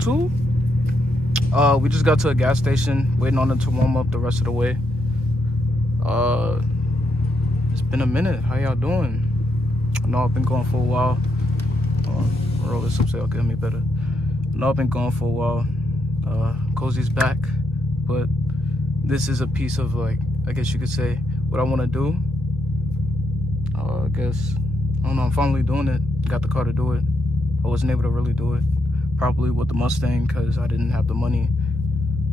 YouTube. We just got to a gas station, waiting on it to warm up the rest of the way. It's been a minute. How y'all doing? I know I've been going for a while. Roll this up so y'all can hear me better. I know I've been going for a while. Cozy's back, but this is a piece of, like, I guess you could say, what I want to do. I guess, I don't know, I'm finally doing it. Got the car to do it. I wasn't able to really do it, probably with the Mustang, because I didn't have the money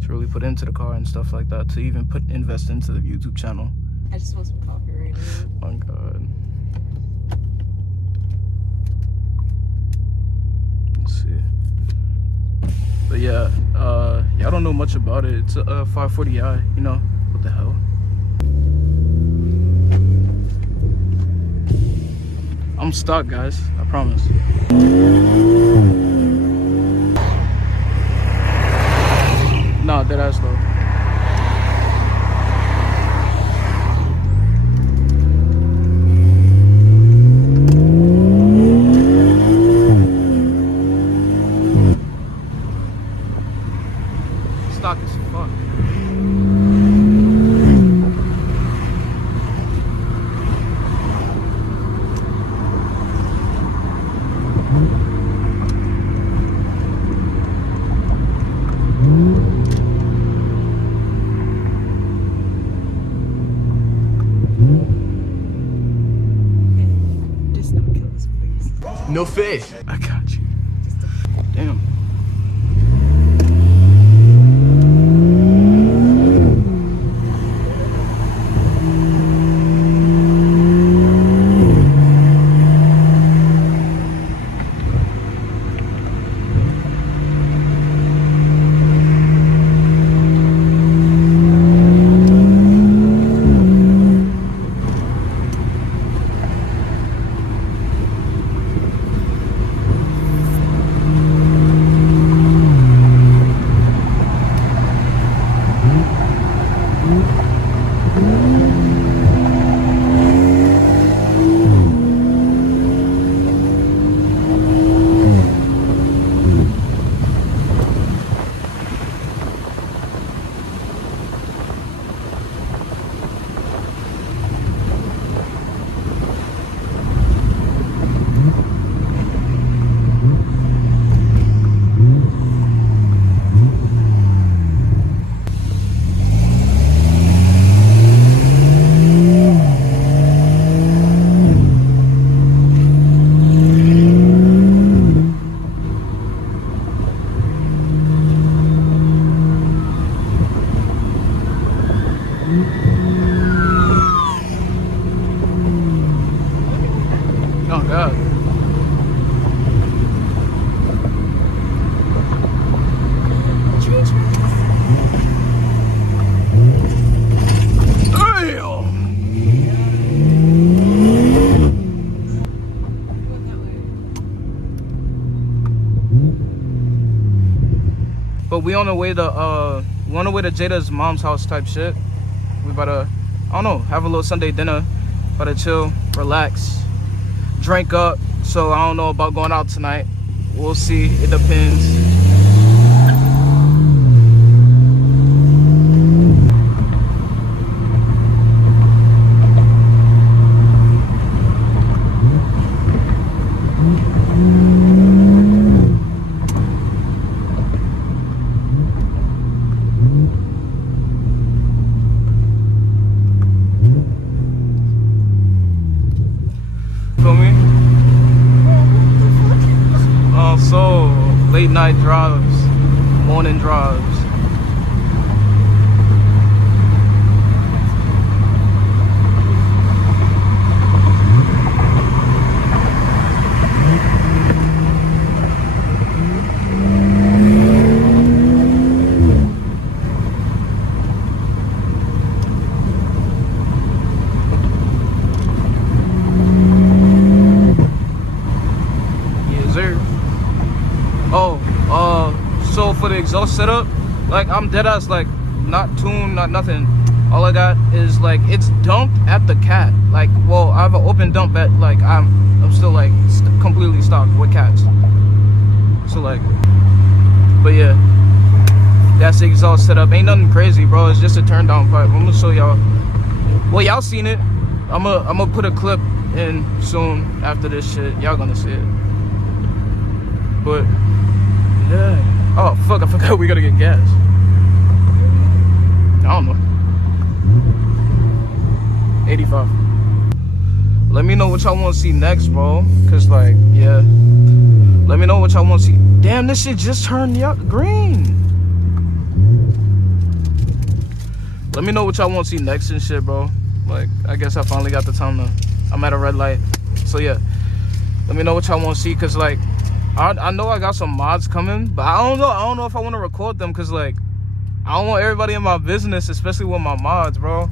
to really put into the car and stuff like that, to even invest into the YouTube channel. I just want some coffee right now. Oh my God. Let's see. But yeah, y'all don't know much about it. It's a 540i, you know, what the hell? I'm stuck, guys, I promise. Nah, dead ass though. Stock as fuck. Just don't kill us, please. No fair. I got you. Damn. Oh God. But we on the way to Jada's mom's house type shit. We about to, I don't know, have a little Sunday dinner. About to chill, relax, drink up. So I don't know about going out tonight. We'll see, it depends. Feel me? So late night drives, morning drives. So for the exhaust setup, like, I'm dead ass, like, not tuned, not nothing. All I got is, like, it's dumped at the cat. Like, well, I have an open dump at, like, I'm still, like, completely stocked with cats. So, like, But yeah, that's the exhaust setup. Ain't nothing crazy, bro. It's just a turn down pipe. I'm gonna show y'all. Well, y'all seen it. I'm gonna put a clip in soon after this shit. Y'all gonna see it. But yeah. Oh fuck, I forgot we gotta get gas. I don't know. 85. Let me know what y'all want to see next, bro. Cause like, yeah. Let me know what y'all want to see. Damn, this shit just turned green. Let me know what y'all want to see next and shit, bro. Like, I guess I finally got the time to. I'm at a red light. So yeah. Let me know what y'all want to see, cause like, I know I got some mods coming, but I don't know if I want to record them, cause like, I don't want everybody in my business, especially with my mods, bro.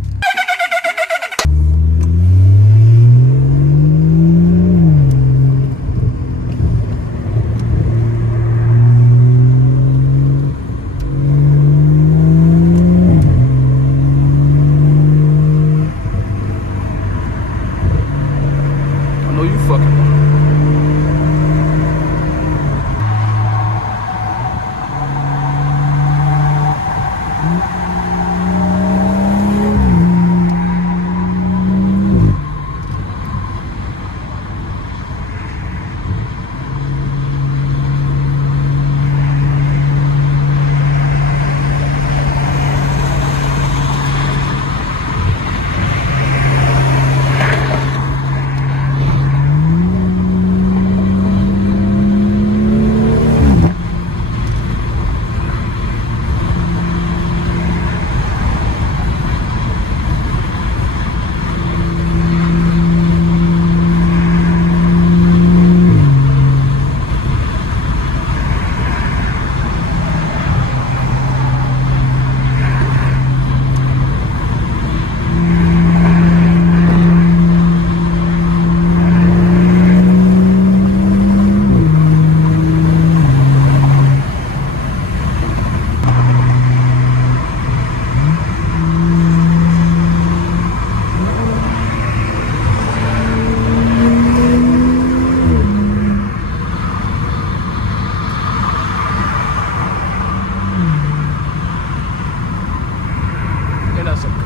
I know you fucking.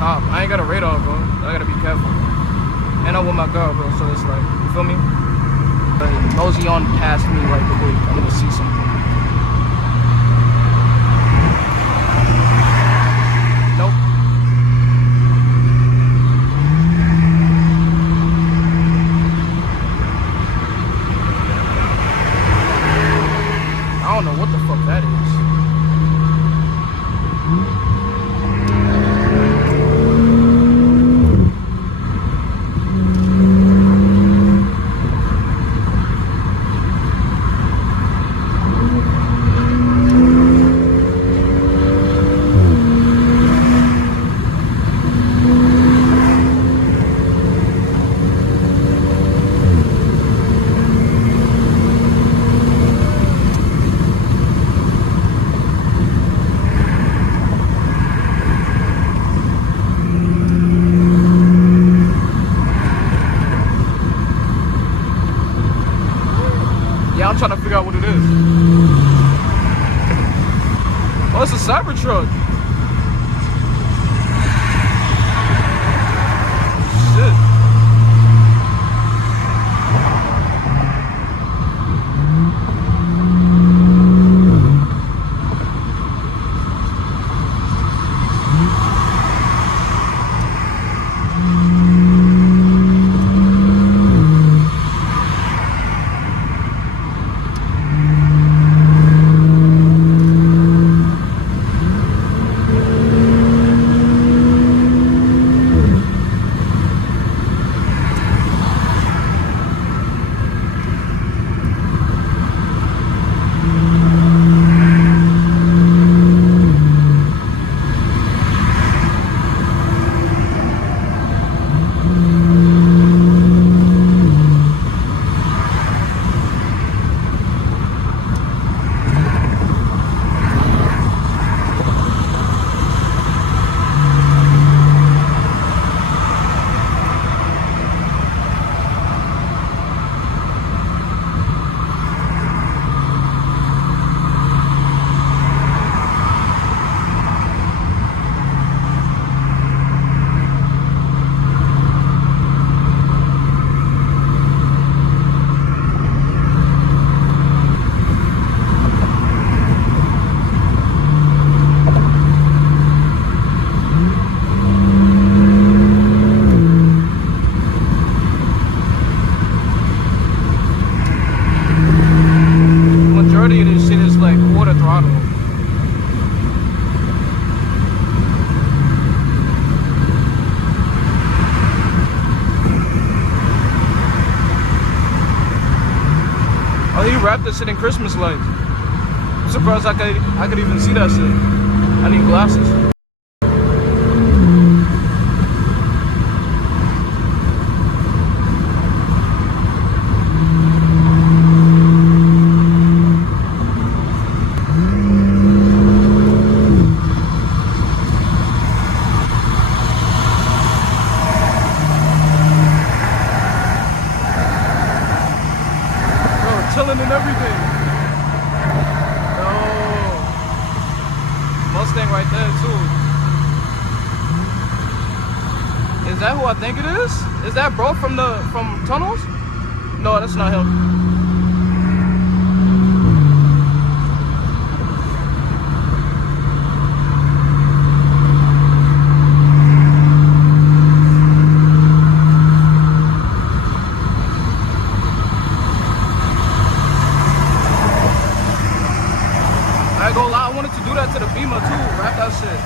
I ain't got a radar, bro. I gotta be careful. And I'm with my girl, bro, so it's like, you feel me? Mosey on past me right quick. I'm gonna see something. Nope. I don't know what the fuck that is. I'm trying to figure out what it is. Oh, it's a Cybertruck. Shit. wrapped this shit in Christmas lights. I'm surprised I could even see that shit. I need glasses. Chilling and everything. No. Mustang right there too. Is that who I think it is? Is that bro from Tunnels? No, that's not him. I ain't gonna lie, I wanted to do that to the Beamer too, wrap that shit.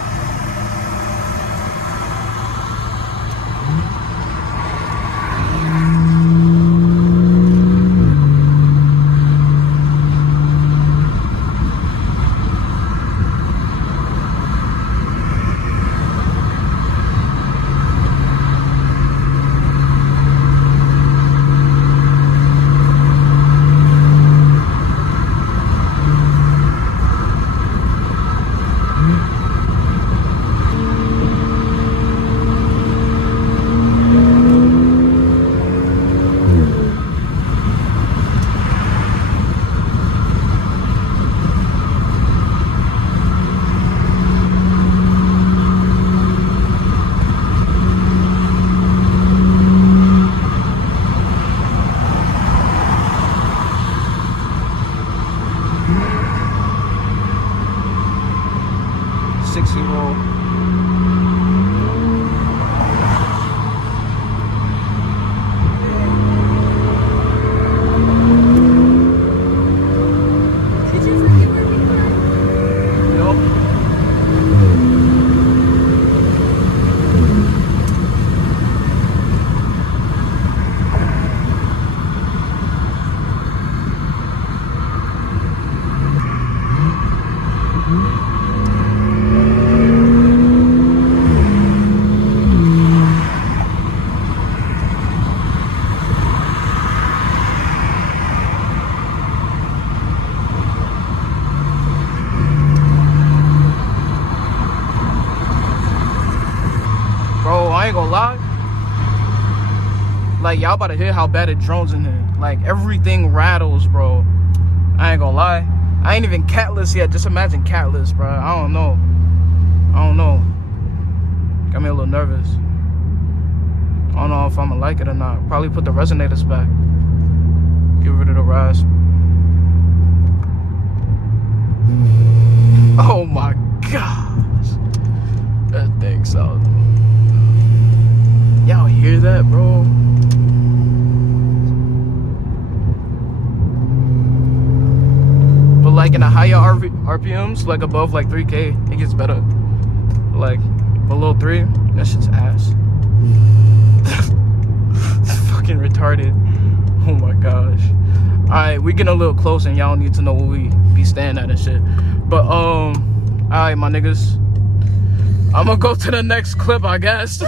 I ain't gonna lie. Like, y'all about to hear how bad it drones in here. Like, everything rattles, bro. I ain't gonna lie. I ain't even catless yet. Just imagine catless, bro. I don't know. Got me a little nervous. I don't know if I'm gonna like it or not. Probably put the resonators back. Get rid of the rasp. Oh my gosh. That thing sounds... Y'all hear that, bro? But like in the higher RPMs, like above like 3K, it gets better. Like below 3, that shit's ass. It's fucking retarded. Oh my gosh. Alright, we getting a little close and y'all need to know where we be staying at and shit. But alright, my niggas, I'm gonna go to the next clip, I guess.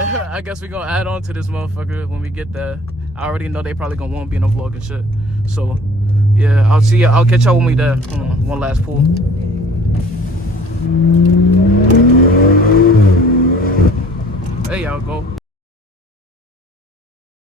I guess we gonna add on to this motherfucker when we get there. I already know they probably gonna want to be in a vlog and shit. So yeah, I'll catch y'all when we there. Hold on, one last pull. There y'all go.